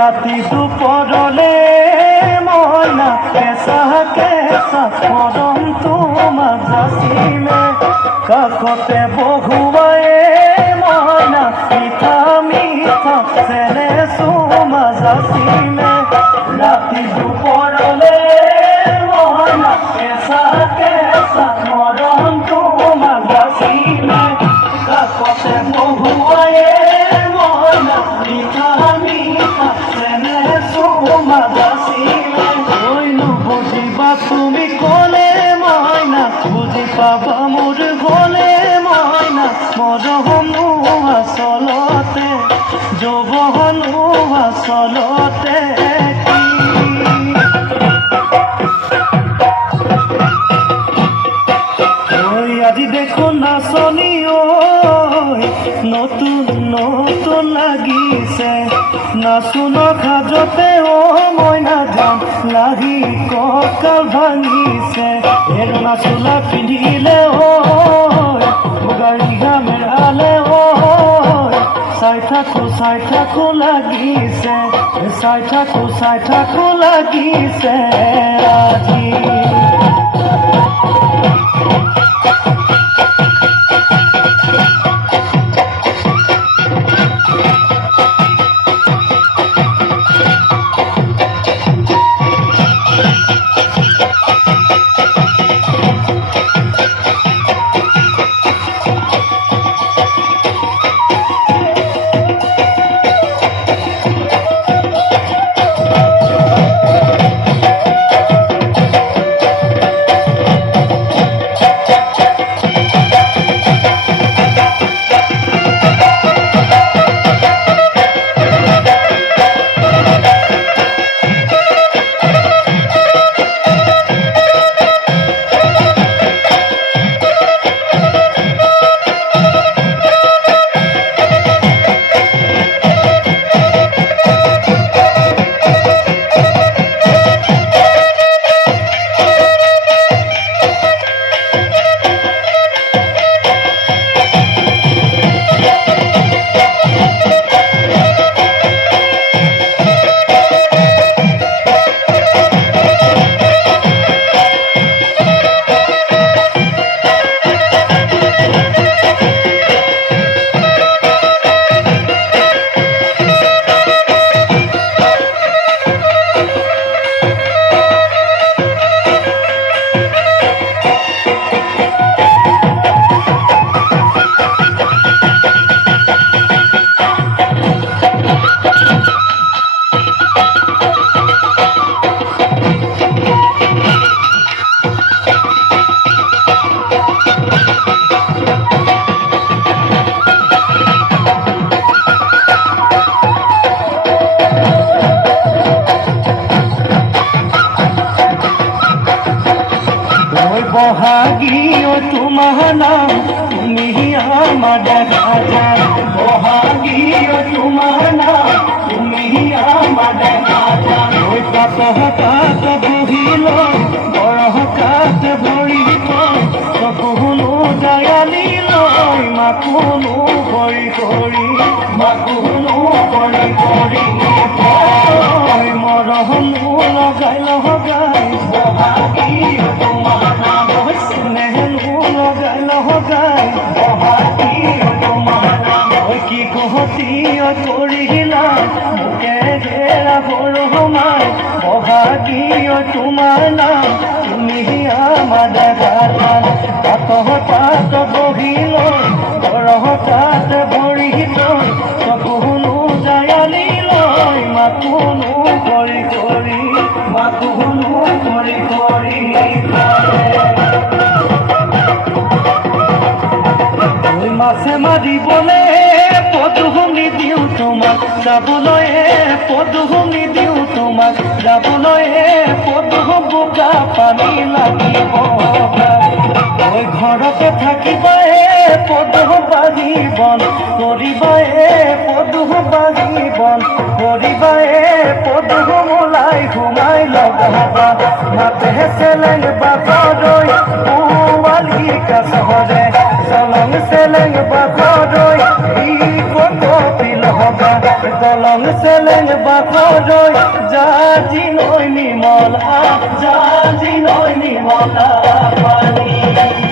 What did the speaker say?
ৰাতি দুপৰলে ময়না কেঁচা কেঁচা মৰম তোমাৰ যাচিলে কাষতে বহুৱাই ময়না মিঠা মিঠা চেনে চুমা যাচিলে ৰাতি দুপৰলে ময়না কেঁচা কেঁচা মৰম তোমাৰ যাচিলে কাষতে বহুৱাই ময়না মিঠা বুজিবা তুমি কলে ময়না বুজি পাবা মোৰ গলে ময়না মৰমনো আচলতে যৌৱনো আচলতে আজি দেখো নাচনি নতুন নতুন লাগিছে নাচোন খাজতে মইনা যাম লাগি কঁকাল ভাঙিছে এৰনা চোলা পিন্ধিলে গাড়ী ঘামেৰালে চাই থাকো লাগিছে চাই থাকো লাগিছে আজি বহাগীও তোমাৰ নাম তুমি আমাৰ দেখা যায় বহাগীও তোমাৰ নাম তুমি আমাৰ দেখা যায় পাত বহিল বৰহকাত ভৰি চকুনো দয়ালি লৈ মাকুনো কৰি কৰি লগাই লগাই বহাগী তোমাৰ নাম স্নেহনো লগাই লগাই বহাগী তোমাৰ নাম কি গতি কৰিলা মোকে ঘেৰা সৰু সোমাই বহাগী তোমাৰ নাম তুমি আমাৰ দেখা পাত পাত বহি লৈ গৰহ তাত ভৰি লৈ চকুনো জায়ালি লৈ মাতুনো কৰি কৰি মাতুনো কৰি কৰি মাছে মাৰিবলে পদুমনি দিওঁ তোমাক যাবলৈ পদুমনি দিওঁ তোমাক যাবলৈ পদুম বোকা পানী লাগিব ঐ ঘৰতে থাকিবা পদুম বাগি বন কৰিবা পদুম বাগি বন কৰিবা পদুম ওলাই সোমাই লগাবা মাতে চেলেং বাগৰৈ পোৱালি কাষৰে চলং চেলেং বাগৰৈ কপিল হবা দলং চেলেং বাগৰৈ জাজি নৈ নিমল জাজি নৈ নিমলা পানী